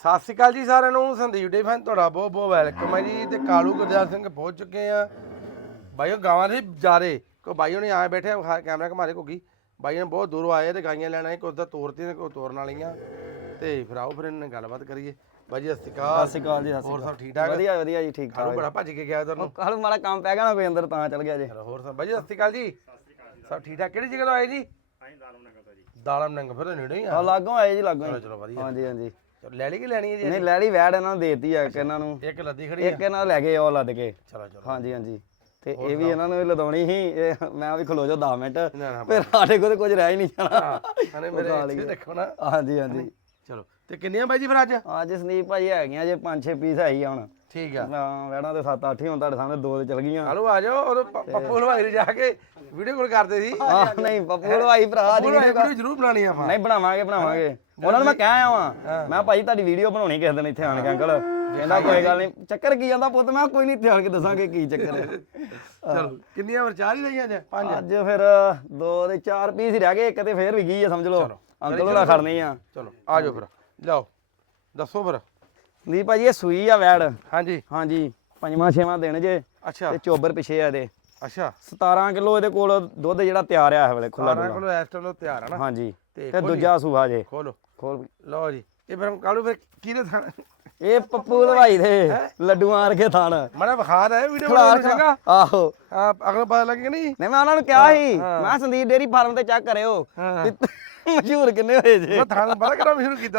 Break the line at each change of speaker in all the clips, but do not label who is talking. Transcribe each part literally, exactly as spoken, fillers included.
ਸਤਿ ਸ਼੍ਰੀ ਅਕਾਲ ਜੀ ਸਾਰਿਆਂ ਨੂੰ। ਸੰਦੀਪ ਡੇ ਫੈਨ ਤੁਹਾਡਾ ਬਹੁਤ ਬਹੁਤ ਵੈਲਕਮ ਹੈ ਜੀ। ਤੇ ਕਾਲੂ ਗੁਰਦਿਆਲ ਸਿੰਘ ਪਹੁੰਚ ਚੁੱਕੇ ਆ ਬਾਈਓ ਗਾਵਾਂ ਦੇ ਜਾਰੇ ਕੋ ਬਾਈਓ ਨੇ ਆਏ ਬੈਠੇ ਕੈਮਰਾ ਘਮਾਰੇ ਘੁੱਗੀ ਬਾਈ ਨੇ ਬਹੁਤ ਦੂਰੋਂ ਆਏ ਤੇ ਗਾਈਆਂ ਲੈਣ ਆਏ, ਕੋਈ ਉੱਦਾਂ ਤੋਰਤੀ ਨੇ ਕੋਈ ਤੋਰਨ ਵਾਲੀਆਂ ਤੇ ਫਿਰ ਆਓ ਫਿਰ ਇਹਨਾਂ ਨਾਲ ਗੱਲਬਾਤ ਕਰੀਏ। ਬਾਈ ਜੀ ਸਤਿ ਸ਼੍ਰੀ ਅਕਾਲ।
ਸਤਿ ਸ਼੍ਰੀ ਅਕਾਲ ਜੀ।
ਹੋਰ ਸਭ ਠੀਕ ਠਾਕ?
ਵਧੀਆ ਵਧੀਆ ਜੀ, ਠੀਕ ਠਾਕ।
ਕਾਲੂ ਬੜਾ ਭੱਜ ਕੇ ਗਿਆ ਤੁਹਾਨੂੰ।
ਕਾਲੂ ਮਾੜਾ ਕੰਮ ਪੈ ਗਿਆ ਨਾ ਕੋਈ ਅੰਦਰ ਤਾਂ ਚੱਲ ਗਿਆ ਜੀ।
ਹੋਰ ਸਭ ਬਾਈ ਜੀ ਸਤਿ ਸ਼੍ਰੀ ਅਕਾਲ ਜੀ। ਸਭ ਠੀਕ ਠਾਕ। ਕਿਹੜੀ ਜਗ੍ਹਾ ਤੋਂ ਆਏ ਜੀ? ਦਾਲਮ ਨੰਗ ਫਿਰ ਨੇੜੇ ਹੀ ਆ।
ਹਾਂ ਲਾਗੋਂ ਆਏ ਜੀ, ਲਾਗੋਂ
ਚਲੋ
ਹੀ।
ਚਲੋ ਵਧੀਆ।
ਹਾਂਜੀ ਹਾਂਜੀ।
ਚਲੋ ਲੈ ਲਈ ਕਿ ਲੈਣੀ ਹੈ ਜੀ?
ਨਹੀਂ ਲੈ ਲਈ ਵੈੜ ਇਹਨਾਂ ਨੂੰ ਦੇਤੀ ਆ ਇੱਕ ਇਹਨਾਂ ਨੂੰ,
ਇੱਕ ਲੱਦੀ ਖੜੀ ਆ।
ਇੱਕ ਇਹਨਾਂ ਲੈ ਗਏ ਉਹ ਲੱਦ ਕੇ।
ਚਲੋ ਚਲੋ
ਹਾਂਜੀ ਹਾਂਜੀ। ਤੇ ਇਹ ਵੀ ਇਹਨਾਂ ਨੂੰ ਵੀ ਲਦਾਉਣੀ ਸੀ। ਇਹ ਮੈਂ ਵੀ ਖਲੋ ਜਾ ਦਸ ਮਿੰਟ,
ਨਾ ਨਾ
ਫਿਰ ਸਾਡੇ ਕੋਲ ਤੇ ਕੁਝ ਰਹਿ ਹੀ ਨਹੀਂ ਜਾਣਾ।
ਹਣੇ ਮੇਰੇ ਇੱਥੇ ਦੇਖੋ ਨਾ।
ਹਾਂਜੀ ਹਾਂਜੀ।
ਚਲੋ ਤੇ ਕਿੰਨੀਆਂ ਬਾਈ ਜੀ ਫਿਰ ਅੱਜ?
ਅੱਜ ਸੰਦੀਪ ਭਾਜੀ ਹੈਗੀਆਂ ਜੇ ਪੰਜ ਛੇ ਪੀਸ ਹੈ ਹੀ ਆ ਹੁਣ।
ਠੀਕ ਆ।
ਹਾਂ ਵੈੜਾਂ ਤੇ ਸੱਤ ਅੱਠ ਹੀ ਹੁਣ ਤੁਹਾਡੇ ਸਾਹਮਣੇ, ਦੋ ਤੇ ਚਲ ਗਈਆਂ।
ਹਲੋ ਆ ਜਾਓ। ਉਹ ਪੱਪੂ ਹਲਵਾਈ ਦੇ ਜਾ ਕੇ ਵੀਡੀਓ ਕਾਲ ਕਰਦੇ ਸੀ।
ਹਾਂ ਨਹੀਂ ਪੱਪੂ ਹਲਵਾਈ ਭਰਾ ਦੀ
ਵੀਡੀਓ ਜ਼ਰੂਰ ਬਣਾਣੀ ਆ।
ਨਹੀਂ ਬਣਾਵਾਂਗੇ ਬਣਾਵਾਂਗੇ। ਉਹਨਾਂ ਨੂੰ ਮੈਂ ਕਹਿ ਆਵਾਂ, ਮੈਂ ਭਾਈ ਤੁਹਾਡੀ ਵੀਡੀਓ ਬਣਾਉਣੀ ਕਿਸੇ ਦਿਨ ਇੱਥੇ ਆਣ ਕੇ। ਅੰਕਲ ਕਹਿੰਦਾ ਕੋਈ ਗੱਲ ਨਹੀਂ। ਚੱਕਰ ਕੀ ਜਾਂਦਾ ਪੁੱਤ? ਮੈਂ ਕੋਈ ਨਹੀਂ ਇੱਥੇ ਆਣ ਕੇ ਦੱਸਾਂਗੇ ਕੀ ਚੱਕਰ ਹੈ।
ਚਲੋ ਕਿੰਨੀਆਂ ਫਿਰ ਚਾਰ ਹੀ ਰਹੀਆਂ ਅੱਜ? ਪੰਜ।
ਅੱਜ ਫਿਰ ਦੋ ਦੇ ਚਾਰ ਪੀਸ ਹੀ ਰਹਿ ਗਏ, ਇੱਕ ਤੇ ਫੇਰ ਵੀ ਗਈ ਆ ਸਮਝ ਲਓ। ਅੰਕਲ ਉਹਨਾਂ ਖੜਨੀ ਆ।
ਚਲੋ ਆ ਜਾਓ ਫਿਰ ਲਿਆਓ ਦੱਸੋ ਫਿਰ।
ਸੰਦੀਪ ਭਾਜੀ ਇਹ ਸੂਈ ਆ ਵੈੜ।
ਹਾਂਜੀ
ਹਾਂਜੀ ਪੰਜਵਾਂ ਛੇਵਾਂ ਦਿਨ ਜੇ
ਅੱਛਾ
ਤੇ ਚੋਬਰ ਪਿਛੇ ਆ ਇਹਦੇ।
ਅੱਛਾ
ਸਤਾਰਾਂ ਕਿਲੋ ਇਹਦੇ ਕੋਲ ਦੁੱਧ ਜਿਹੜਾ ਤਿਆਰ ਆ ਇਸ ਵੇਲੇ ਖੁੱਲਾ
ਸਾਰਾ ਕੋਲ ਇਸ ਟਾਈਮ ਤਿਆਰ ਆ ਨਾ।
ਹਾਂਜੀ
ਤੇ
ਤੇ ਦੂਜਾ ਸੂਹਾ ਜੇ।
ਖੋਲੋ
ਖੋਲ
ਲਓ ਜੀ। ਇਹ ਫਿਰ ਕਾਲੂ ਫਿਰ ਕਿਹਦੇ ਥਾਂ
ਇਹ ਪੱਪੂ ਹਲਵਾਈ ਦੇ ਲੱਡੂਆਂ ਵਰਗੇ ਥਣ।
ਮੜਾ ਵਿਖਾ ਦਾ ਵੀਡੀਓ
ਖਿਲਾਰ
ਬਣਾ ਚੰਗਾ।
ਆਹੋ
ਹਾਂ ਅਗਲੇ ਪਤਾ ਲੱਗੇ ਨਹੀਂ।
ਨਹੀਂ ਮੈਂ ਉਹਨਾਂ ਨੂੰ ਕਿਹਾ ਸੀ, ਮੈਂ ਸੰਦੀਪ ਡੇਰੀ ਫਾਰਮ ਤੇ ਚੈੱਕ ਕਰਿਓ ਮਸ਼ਹੂਰ ਕਿੰਨੇ ਹੋਏ ਜੇ।
ਮੈਂ ਤੁਹਾਨੂੰ ਪਤਾ ਕਿਹੜਾ ਮਸ਼ਹੂਰ ਕੀਤਾ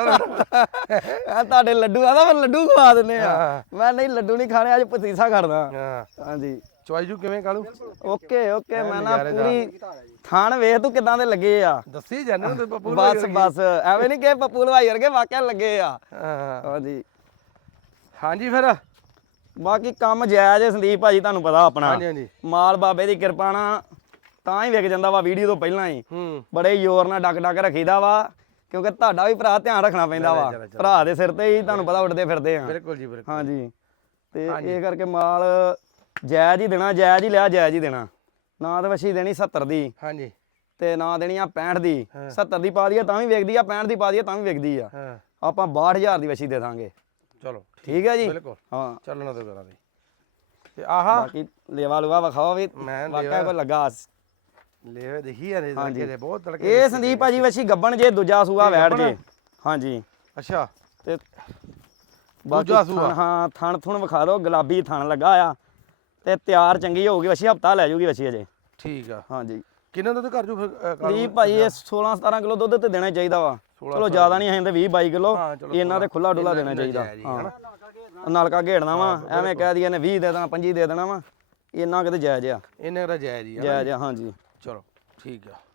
ਆ ਤੁਹਾਡੇ ਲੱਡੂ ਆਦਾ ਫਿਰ ਲੱਡੂ ਖਵਾ ਦਿੰਨੇ ਆ। ਮੈਂ ਨਹੀਂ ਲੱਡੂ ਨਹੀਂ ਖਾਣੇ, ਅੱਜ ਪਤੀਸਾ ਖੜਦਾ।
ਹਾਂ
ਹਾਂਜੀ
ਚੁਆਈ ਜੂ ਕਿਵੇਂ ਕਾਲੂ?
Okay okay. ਮੈਂ ਨਾ ਪੂਰੀ ਥਾਣ ਵੇਖ ਤੂੰ ਕਿਦਾਂ ਦੇ ਲੱਗੇ ਆ।
ਦੱਸੀ ਜਾਂਦੇ ਨੇ ਪੱਪੂ।
ਬਸ ਬਸ ਐਵੇਂ ਨਹੀਂ ਕਿ ਪੱਪੂ ਹਲਵਾਈ ਵਰਗੇ ਵਾਕਿਆ ਲੱਗੇ ਆ।
ਹਾਂ
ਹਾਂਜੀ
ਹਾਂਜੀ ਫਿਰ
ਬਾਕੀ ਕੰਮ ਜਾਇਜ਼ ਹੈ ਸੰਦੀਪ ਭਾਜੀ, ਤੁਹਾਨੂੰ ਪਤਾ ਆਪਣਾ
ਹਾਂਜੀ ਹਾਂਜੀ
ਮਾਲ ਬਾਬੇ ਦੀ ਕਿਰਪਾ ਨਾਲ ਤਾਂ ਹੀ ਵਿਕ ਜਾਂਦਾ ਵਾ ਵੀਡੀਓ ਤੋਂ ਪਹਿਲਾਂ ਹੀ।
ਹੂੰ
ਬੜੇ ਜ਼ੋਰ ਨਾਲ ਡੱਕ ਡੱਕ ਰੱਖੀਦਾ ਵਾ, ਕਿਉਂਕਿ ਤੁਹਾਡਾ ਵੀ ਭਰਾ ਧਿਆਨ ਰੱਖਣਾ ਪੈਂਦਾ ਵਾ। ਭਰਾ ਦੇ ਸਿਰ ਤੇ ਹੀ ਤੁਹਾਨੂੰ ਪਤਾ ਉੱਡਦੇ ਫਿਰਦੇ ਆ।
ਬਿਲਕੁਲ ਜੀ ਬਿਲਕੁਲ।
ਹਾਂਜੀ ਤੇ ਇਹ ਕਰਕੇ ਮਾਲ ਜਾਇਜ਼ ਹੀ ਦੇਣਾ, ਜਾਇਜ਼ ਹੀ ਲਿਆ, ਜਾਇਜ਼ ਹੀ ਦੇਣਾ। ਨਾ ਤਾਂ ਵਛੀ ਦੇਣੀ ਸੱਤਰ ਦੀ
ਹਾਂਜੀ
ਤੇ ਨਾ ਦੇਣੀ ਆ ਪੈਂਹਠ ਦੀ। ਸੱਤਰ ਦੀ ਪਾ ਦਈਏ ਤਾਂ ਵੀ ਵਿਕਦੀ ਆ, ਪੈਂਹਠ ਦੀ ਪਾ ਦਈਏ ਤਾਂ ਵੀ ਵਿਕਦੀ ਆ।
ਹਾਂ
ਆਪਾਂ ਬਾਹਠ ਹਜ਼ਾਰ ਦੀ ਵਛੀ ਦੇ ਦਾਂਗੇ।
ਚਲੋ
ਠੀਕ ਹੈ ਜੀ।
ਬਿਲਕੁਲ
ਹਾਂ
ਚੱਲਣਾ ਤੇ ਕਰਾਂ ਦੀ। ਤੇ ਆਹਾ
ਬਾਕੀ ਲੇਵਾ ਲੂਆ ਵਿਖਾਓ ਵੀ
ਮੈਂ
ਵਾਕਿਆ ਕੋਈ ਲੱਗਾ।
ਲੈ ਦੇਖੀ ਆ ਨੇ ਤੜਕੇ ਦੇ ਬਹੁਤ ਤੜਕੇ।
ਇਹ ਸੰਦੀਪ ਭਾਜੀ ਵਛੀ ਗੱਬਣ ਜੇ, ਦੂਜਾ ਸੂਆ ਵੈੜ ਜੇ। ਹਾਂਜੀ
ਅੱਛਾ
ਤੇ
ਦੂਜਾ ਸੂਆ।
ਹਾਂ ਥਣ ਥੁਣ ਵਿਖਾ ਦਿਓ, ਗੁਲਾਬੀ ਥਣ ਲੱਗਾ ਆ ਤੇ ਤਿਆਰ ਚੰਗੀ ਹੋਊਗੀ ਵਛੀ। ਹਫਤਾ ਲੈ ਜਾਊਗੀ ਵਛੀ ਅਜੇ।
ਠੀਕ ਆ।
ਹਾਂਜੀ
ਕਿੰਨਾ ਦੁੱਧ ਕਰ ਜੂ ਫਿਰ ਕਾਲੂ?
ਸੰਦੀਪ ਭਾਜੀ ਇਹ ਸੋਲਾਂ ਸਤਾਰਾਂ ਕਿਲੋ ਦੁੱਧ ਤੇ ਦੇਣਾ ਚਾਹੀਦਾ ਵਾ। ਚਲੋ ਜ਼ਿਆਦਾ ਨਹੀਂ ਹੈ ਵੀਹ ਬਾਈ ਕਿਲੋ। ਇਹਨਾਂ ਤੇ ਖੁੱਲਾ ਡੁੱਲਾ ਦੇਣਾ ਚਾਹੀਦਾ। ਹਾਂ ਨਲਕਾ ਘੇੜਨਾ ਵਾ, ਐਵੇਂ ਕਹਿ ਦਈਏ ਨੇ ਵੀਹ ਦੇ ਦੇਣਾ, ਪੰਜੀ ਦੇ ਦੇਣਾ ਵਾ, ਇੰਨਾ ਕਿਤੇ ਜਾਇਜ਼ ਆ।
ਇਹਨੇ ਦਾ ਜਾਇਜ਼ ਹੀ ਆ।
ਜਾਇਜ਼ ਆ ਹਾਂਜੀ।
ਚਲੋ ਠੀਕ ਆ।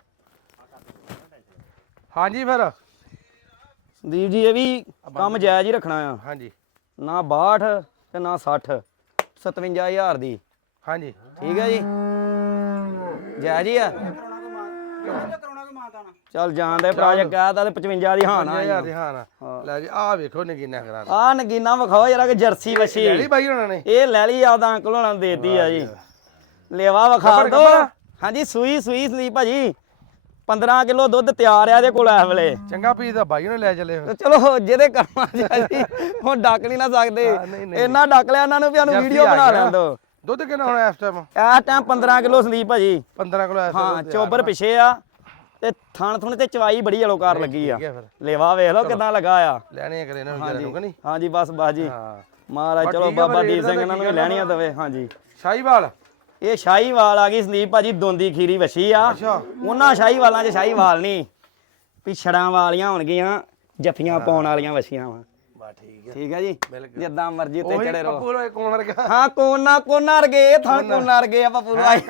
ਹਾਂਜੀ ਫਿਰ
ਸੰਦੀਪ ਜੀ ਇਹ ਵੀ ਕੰਮ ਜਾਇਜ਼ ਹੀ ਰੱਖਣਾ ਆ।
ਹਾਂਜੀ
ਨਾ ਬਾਹਠ ਤੇ ਨਾ ਸੱਠ, ਸਤਵੰਜਾ ਹਜ਼ਾਰ ਦੀ।
ਹਾਂਜੀ
ਠੀਕ ਹੈ ਜੀ, ਜਾਇਜ਼ ਹੀ ਆ। ਚੱਲ ਜਾਣਦੇ ਭਰਾ ਜੇ ਕਹਿਤਾ ਤੇ ਪਚਵੰਜਾ ਦੀ ਹਾਂ ਨਾ।
ਯਾਰ ਹਾਂ ਨਾ ਲੈ ਜੀ ਆਹ ਵੇਖੋ ਨਗੀਨਾ ਕਰਾ ਦੇ।
ਆਹ ਨਗੀਨਾ ਵਿਖਾਓ ਯਾਰ ਕਿ ਜਰਸੀ ਵਛੀ।
ਲੈ ਲਈ ਬਾਈ ਉਹਨਾਂ ਨੇ।
ਇਹ ਲੈ ਲਈ ਆਪਦਾ ਅੰਕਲ ਹੋਣਾ ਨੂੰ ਦੇਤੀ ਆ ਜੀ। ਲੇਵਾ ਵਿਖਾ ਦੋ। ਹਾਂਜੀ ਸੂਈ ਸੂਈ ਸੰਦੀਪ ਭਾਜੀ ਪੰਦਰਾਂ ਕਿਲੋ ਦੁੱਧ ਤਿਆਰ ਆ ਇਹਦੇ ਕੋਲ ਇਸ ਵੇਲੇ।
ਚੰਗਾ ਪੀਸ ਦਾ ਬਾਈ ਉਹਨੇ ਲੈ ਚੱਲੇ।
ਚਲੋ ਜਿਹਦੇ ਕਰਮਾਂ ਚ ਆ ਜੀ, ਹੁਣ ਡੱਕ ਨਹੀਂ ਨਾ ਸਕਦੇ। ਇੰਨਾ ਡੱਕ ਲਿਆ ਇਹਨਾਂ ਨੂੰ ਵੀ ਸਾਨੂੰ ਵੀਡੀਓ ਬਣਾ ਲੈਣ ਦੋ।
ਦੁੱਧ ਕਿੰਨਾ ਹੋਣਾ ਇਸ ਟਾਈਮ?
ਇਸ ਟਾਈਮ ਪੰਦਰਾਂ ਕਿਲੋ ਸੰਦੀਪ ਭਾਜੀ।
ਪੰਦਰਾਂ ਕਿਲੋ ਇਸ
ਹਾਂ ਚੋਬਰ ਪਿਛੇ ਆ ਤੇ ਥਣ ਥੁਣ ਤੇ ਚਵਾਈ ਬੜੀ ਅਲੋਕਾਰ ਲੱਗੀ ਆ। ਲੇਵਾ ਵੇਖ ਲਓ ਕਿਦਾਂ ਲੱਗਾ ਆ।
ਲੈਣੇ ਕਰੇ ਇਹਨਾਂ ਨੂੰ ਜਰਾ ਨਹੀਂ।
ਹਾਂਜੀ ਬਸ ਬਸ ਜੀ
ਹਾਂ
ਮਹਾਰਾਜ ਚਲੋ ਬਾਬਾ ਦੀਪ ਸਿੰਘ ਇਹਨਾਂ ਨੂੰ ਵੀ ਲੈਣੀਆਂ ਦਵੇ। ਹਾਂਜੀ
ਸ਼ਾਹੀਵਾਲ
ਇਹ ਸ਼ਾਹੀਵਾਲ ਆ ਗਈ ਸੰਦੀਪ ਭਾਜੀ, ਦੋਂਦੀ ਖੀਰੀ ਵਛੀ ਆ। ਉਹਨਾਂ ਸ਼ਾਹੀਵਾਲਾਂ 'ਚ ਸ਼ਾਹੀਵਾਲ ਨਹੀਂ ਪਿਛੜਾਂ ਵਾਲੀਆਂ ਹੋਣਗੀਆਂ, ਜੱਫੀਆਂ ਪਾਉਣ ਵਾਲੀਆਂ ਵਛੀਆਂ ਵਾ।
ਬਾ ਠੀਕ ਹੈ
ਠੀਕ ਹੈ ਜੀ, ਜਿੱਦਾਂ ਮਰਜ਼ੀ ਤੇ ਚੜੇ ਰਹੋ।
ਪੱਪੂ ਲੋਏ ਕੋਣ ਵਰਗਾ।
ਹਾਂ ਕੋਨਾ ਕੋਨਾ ਵਰਗੇ ਇਹ ਥਣ ਕੋਨਾ ਵਰਗੇ ਆ ਪੱਪੂ ਭਾਈ।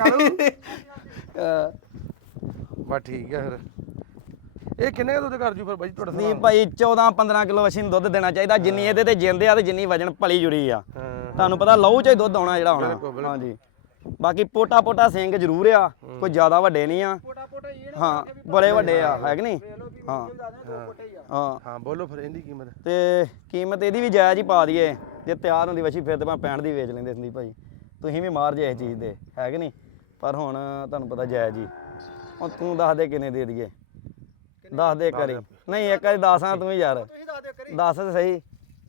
ਬਾ ਠੀਕ ਹੈ ਫਿਰ ਇਹ ਕਿੰਨੇ ਦੁੱਧ ਕਰ ਜੂ ਫਿਰ ਬਾਈ ਤੁਹਾਡਾ?
ਸੰਦੀਪ ਭਾਈ ਚੌਦਾਂ ਪੰਦਰਾਂ ਕਿਲੋ ਵਛੀ ਨੂੰ ਦੁੱਧ ਦੇਣਾ ਚਾਹੀਦਾ, ਜਿੰਨੀ ਇਹਦੇ ਤੇ ਜਿੰਦੇ ਆ ਤੇ ਜਿੰਨੀ ਵਜਨ ਪਲੀ ਜੁੜੀ ਆ। ਤੁਹਾਨੂੰ ਪਤਾ ਲਹੂ 'ਚ ਹੀ ਦੁੱਧ ਆਉਣਾ ਜਿਹੜਾ ਆਉਣਾ। ਹਾਂਜੀ ਬਾਕੀ ਪੋਟਾ ਪੋਟਾ ਸਿੰਘ ਜ਼ਰੂਰ ਆ, ਕੋਈ ਜ਼ਿਆਦਾ ਵੱਡੇ ਨਹੀਂ ਆ। ਹਾਂ ਬੜੇ ਵੱਡੇ ਆ ਹੈ ਕਿ ਨਹੀਂ? ਹਾਂ ਹਾਂ
ਹਾਂ ਬੋਲੋ ਫਿਰ ਇਹਦੀ ਕੀਮਤ।
ਤੇ ਕੀਮਤ ਇਹਦੀ ਵੀ ਜਾਇਜ਼ ਹੀ ਪਾ ਦਈਏ। ਜੇ ਤਿਆਰ ਹੁੰਦੀ ਵਛੀ ਫਿਰ ਤੇ ਮੈਂ ਪੈਂਹਠ ਦੀ ਵੇਚ ਲੈਂਦੇ ਸੰਦੀਪ ਭਾਈ। ਤੁਸੀਂ ਵੀ ਮਾਰ ਜੇ ਇਸ ਚੀਜ਼ ਦੇ ਹੈ ਕਿ ਨਹੀਂ? ਪਰ ਹੁਣ ਤੁਹਾਨੂੰ ਪਤਾ ਜਾਇਜ਼ ਹੀ। ਹੁਣ ਤੂੰ ਦੱਸ ਦੇ ਕਿੰਨੇ ਦੇ ਦਈਏ? ਦੱਸ ਦੇ ਇੱਕ ਵਾਰੀ। ਨਹੀਂ ਇੱਕ ਵਾਰੀ ਦੱਸ ਆ ਤੂੰ ਯਾਰ, ਦੱਸ ਤੇ ਸਹੀ।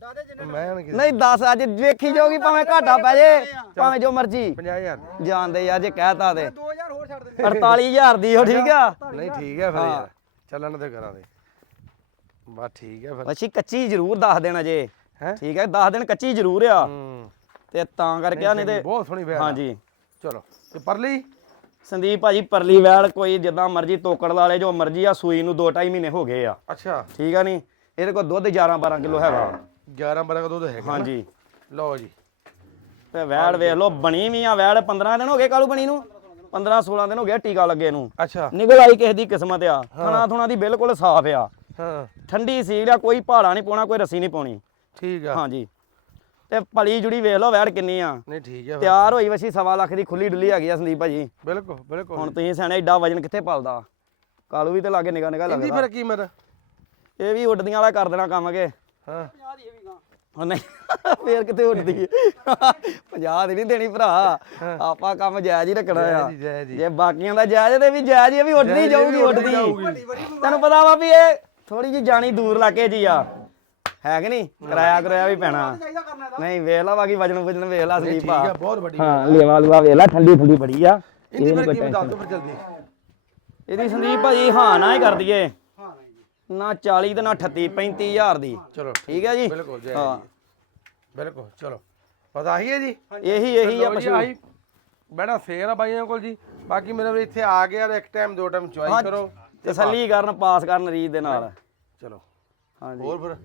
ਮੈਂ ਹੁਣ ਕੀ
ਨਹੀਂ ਦਸ ਅੱਜ ਵੇਖੀ ਜਾਊਗੀ ਭਾਵੇਂ ਘਾਟਾ ਪੈ ਜੇ ਭਾਵੇਂ ਜੋ ਮਰਜੀ
ਪੰਜਾਹ ਹਜ਼ਾਰ
ਜਾਣਦੇ ਯਾਰ ਜੇ ਕਹਿਤਾ ਤੇ
ਦੋ ਹਜ਼ਾਰ ਹੋਰ ਛੱਡ ਦੇ
ਅੜਤਾਲੀ ਹਜ਼ਾਰ ਦੀ ਉਹ ਠੀਕ ਆ
ਨਹੀਂ ਠੀਕ ਹੈ ਫਿਰ ਯਾਰ ਚੱਲਣ ਦੇ ਕਰਾਂ ਦੇ ਬਸ ਠੀਕ ਹੈ ਫਿਰ
ਅੱਛੀ ਕੱਚੀ ਜ਼ਰੂਰ ਦੱਸ ਦੇਣਾ ਜੇ
ਹੈਂ?
ਠੀਕ ਹੈ ਦਸ ਦਿਨ ਕੱਚੀ ਜ਼ਰੂਰ ਆ
ਹੂੰ
ਤੇ ਤਾਂ ਕਰਕੇ ਆ ਨਹੀਂ ਤੇ
ਬਹੁਤ ਸੋਹਣੀ ਵੈਲ ਆ।
ਹਾਂਜੀ
ਚਲੋ ਤੇ ਪਰਲੀ
ਸੰਦੀਪ ਭਾਜੀ ਪਰਲੀ ਵੈਲ ਕੋਈ ਜਿੱਦਾਂ ਮਰਜੀ ਤੋਕੜ ਵਾਲੇ ਜੋ ਮਰਜੀ ਆ ਸੂਈ ਨੂੰ ਦੋ ਢਾਈ ਮਹੀਨੇ ਹੋ ਗਏ ਆ
ਅੱਛਾ
ਠੀਕ ਆ ਨਹੀਂ ਇਹਦੇ ਕੋਲ ਦੁੱਧ ਗਿਆਰਾਂ ਬਾਰਾਂ ਕਿਲੋ ਹੈਗਾ
ਗਿਆਰਾਂ ਬਾਰਾਂ ਦਾ ਦੁੱਧ ਹੈਗਾ ਨਾ?
ਹਾਂਜੀ
ਲਓ ਜੀ
ਤੇ ਵੈੜ ਵੇਖ ਲਓ ਬਣੀ ਵੀ ਆ ਵੈੜ ਪੰਦਰਾਂ ਦਿਨ ਹੋ ਗਏ ਕਾਲੂ ਬਣੀ ਨੂੰ ਪੰਦਰਾਂ ਸੋਲਾਂ ਦਿਨ ਹੋ ਗਿਆ ਟੀਕਾ ਲੱਗੇ ਨੂੰ
ਅੱਛਾ
ਨਿਕਲ ਆਈ ਕਿਸੇ ਦੀ ਕਿਸਮਤ ਆ ਥਣਾ ਥੁਣਾ ਦੀ ਬਿਲਕੁਲ ਸਾਫ਼ ਆ
ਹਾਂ
ਠੰਡੀ ਸੀਲ ਆ ਕੋਈ ਪਹਾੜਾ ਨਹੀਂ ਪਾਉਣਾ ਕੋਈ ਰੱਸੀ ਨਹੀਂ ਪਾਉਣੀ
ਠੀਕ ਆ
ਹਾਂਜੀ ਤੇ ਪਲੀ ਜੁੜੀ ਵੇਖ ਲਓ ਵੈੜ ਕਿੰਨੀ ਆ
ਨਹੀਂ ਠੀਕ ਹੈ ਫਿਰ।
ਤਿਆਰ ਹੋਈ ਵਸੀ ਸਵਾ ਲੱਖ ਦੀ ਖੁੱਲੀ ਡੁੱਲੀ ਹੈਗੀ ਆ ਸੰਦੀਪ ਭਾਜੀ
ਬਿਲਕੁਲ ਬਿਲਕੁਲ
ਹੁਣ ਤੁਸੀਂ ਸਿਆਣੇ ਏਡਾ ਵਜਨ ਕਿੱਥੇ ਪਲਦਾ ਕਾਲੂ ਵੀ ਤੇ ਲਾਗੇ ਨਿਗਾ ਨਿਗਾ
ਇਹਦੀ
ਲੱਗਦਾ
ਫਿਰ ਕੀਮਤ
ਇਹ ਵੀ ਉੱਡਦੀਆਂ ਵਾਲਾ ਕਰ ਦੇਣਾ ਕੰਮ ਕੇ
ਹਾਂ
ਉਹ ਨਹੀਂ ਫੇਰ ਕਿਤੇ ਉੱਡਦੀ ਪੰਜਾਹ ਦੀ ਨਹੀਂ ਦੇਣੀ ਭਰਾ ਆਪਾਂ ਕੰਮ ਜਾਇਜ਼ ਹੀ ਰੱਖਣਾ ਆ
ਜੀ ਜੈ ਜੀ
ਜੇ ਬਾਕੀਆਂ ਦਾ ਜਾਇਜ਼ ਤੇ ਵੀ ਜਾਇਜ਼ ਹੀ ਆ ਵੀ ਉੱਡਦੀ
ਜਾਇਜ਼
ਜਾਊਗੀ
ਵੀ ਉੱਡਦੀ
ਉੱਡਦੀ ਤੈਨੂੰ ਪਤਾ ਵਾ ਵੀ ਇਹ ਥੋੜੀ ਜੀ ਜਾਣੀ ਦੂਰ ਲਾਕੇ ਜੀ ਆ ਹੈ ਕਿ ਨਹੀਂ ਕਿਰਾਇਆ ਕਿਰਾਇਆ ਵੀ ਪੈਣਾ
ਚਾਹੀਦਾ ਕਰਨਾ ਇਹਦਾ
ਨਹੀਂ ਵੇਖ ਲਾ ਬਾਕੀ ਵਜਨ ਵਜਨ ਵੇਖ ਲਾ
ਨਹੀਂ
ਸੰਦੀਪ
ਠੀਕ
ਆ
ਆ ਬਹੁਤ ਵੱਡੀ
ਹਾਂ ਲੇਵਾ ਲੂਆ ਵੇਖ ਲਾ ਠੰਡੀ ਠੰਡੀ ਬੜੀ ਆ
ਇਹਦੀ ਫਿਰ ਕੀਮਤ ਦੱਸ ਦਿਓ ਫਿਰ ਜਲਦੀ
ਇਹਦੀ ਸੰਦੀਪ ਭਾਜੀ ਹਾਂ ਨਾ ਹੀ ਕਰ ਦਈਏ
ਹਾਂ ਨਹੀਂ ਜੀ
ਨਾ ਚਾਲੀ ਤੇ ਨਾ ਅਠੱਤੀ ਪੈਂਤੀ ਹਜ਼ਾਰ ਦੀ
ਚਲੋ
ਠੀਕ ਹੈ ਜੀ
ਬਿਲਕੁਲ ਜੈ
ਹਾਂ
ਜੀ ਬਿਲਕੁਲ ਚਲੋ ਪਤਾ ਹੀ ਹੈ ਜੀ
ਇਹੀ ਇਹੀ ਆ
ਲਓ ਜੀ,
ਪਸ਼ੂ
ਆਹੀ ਬੜਾ ਫੇਰ ਆ ਬਾਈਆਂ ਕੋਲ ਜੀ ਬਾਕੀ ਮੇਰੇ ਵੀਰ ਇੱਥੇ ਆ ਗਿਆ ਇੱਕ ਟਾਈਮ ਦੋ ਟਾਈਮ ਚੁਆਈ ਕਰੋ
ਤਸੱਲੀ ਕਰਨ ਪਾਸ ਕਰਨ ਰੀਤ ਦੇ ਨਾਲ
ਚਲੋ
ਹਾਂਜੀ
ਹੋਰ ਫਿਰ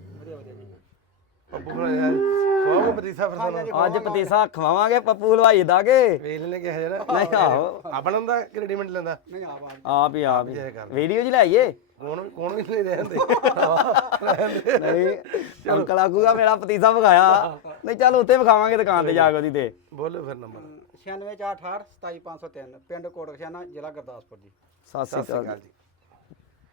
ਪੱਪੂ ਫਿਰ ਯਾਰ ਖਵਾਓ ਪਤੀਸਾ ਫਿਰ ਸਾਨੂੰ
ਅੱਜ ਪਤੀਸਾ ਖਵਾਵਾਂਗੇ ਪੱਪੂ ਹਲਵਾਈ ਦਾ ਕੇ
ਵੇਚ ਲੈਣੇ ਕਿ ਹਜੇ
ਨਹੀਂ ਆਹੋ
ਆਪਣਾ ਹੁੰਦਾ ਕਿ ਰੈਡੀਮੇਡ ਲੈਂਦਾ
ਨਹੀਂ ਆ ਬਾਤ
ਆਪ ਹੀ ਆਪ ਹੀ
ਜੇ ਕਰ
ਵੀਡੀਓ ਜੀ ਲਾਈਏ
ਕੌਣ ਵੀ ਕੌਣ ਵੀ ਨਹੀਂ ਰਹਿੰਦੇ ਰਹਿੰਦੇ
ਨਹੀਂ ਅੰਕਲ ਆਖੂਗਾ ਮੇਰਾ ਪਤੀਸਾ ਵਿਖਾਇਆ ਨਹੀਂ ਚੱਲ ਉੱਥੇ ਵਿਖਾਵਾਂਗੇ ਦੁਕਾਨ ਤੇ ਜਾ ਕੇ ਉਹਦੀ ਤੇ
ਬੋਲੋ ਫਿਰ ਨੰਬਰ
ਛਿਆਨਵੇਂ ਚਾਰ ਅਠਾਹਠ ਸਤਾਈ ਪੰਜ ਸੌ ਤਿੰਨ ਪਿੰਡ ਕੋਟਕਸ਼ਾਨਾ ਜ਼ਿਲ੍ਹਾ ਗੁਰਦਾਸਪੁਰ ਜੀ
ਸਤਿ
ਸਤਿ
ਸ੍ਰੀ
ਸ਼੍ਰੀ
ਅਕਾਲ
ਅਕਾਲ ਜੀ